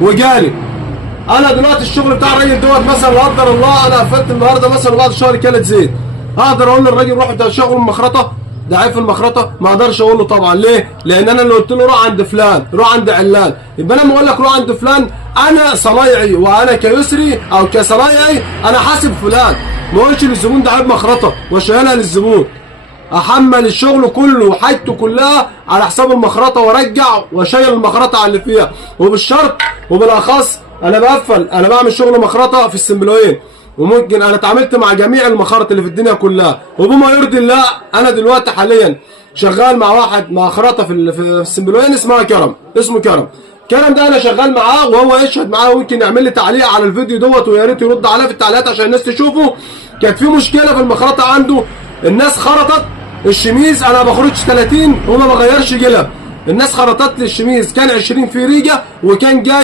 وجالي. انا دلوقتي الشغل بتاع الراجل دوت مثلا لا قدر الله انا قفلت النهارده مثلا بعد الشهر كيلة زيت، اقدر اقول للراجل روح ده شغل المخرطه؟ ده عيب في المخرطه؟ ما اقدرش اقول له طبعا. ليه؟ لان انا اللي قلت له روح عند فلان، روح عند علان. يبقى انا لما اقول لك روح عند فلان، انا صنايعي وانا كيسري او كصنايعي انا حاسب فلان، ما اقولش للزبون ده عيب مخرطه واشيلها للزبون. احمل الشغل كله وحاجته كلها على حساب المخرطه وارجع واشيل المخرطه على اللي فيها. وبالشرط وبالاخص انا بقفل، انا بعمل شغل مخرطه في السنبلاوين، وممكن انا اتعاملت مع جميع المخارط اللي في الدنيا كلها، وبما يرضي الله انا دلوقتي حاليا شغال مع واحد مع خراطه في السنبلاوين اسمها كرم، اسمه كرم. كرم ده انا شغال معاه وهو يشهد معاه، وممكن يعمل لي تعليق على الفيديو دوت، ويا ريت يرد عليا في التعليقات عشان الناس تشوفه. كانت في مشكله في المخرطه عنده، الناس خرطت الشميز، انا ما بخرجش 30 وما بغيرش جلب، الناس خرطت لي الشميز كان 20 في ريجه وكان جاي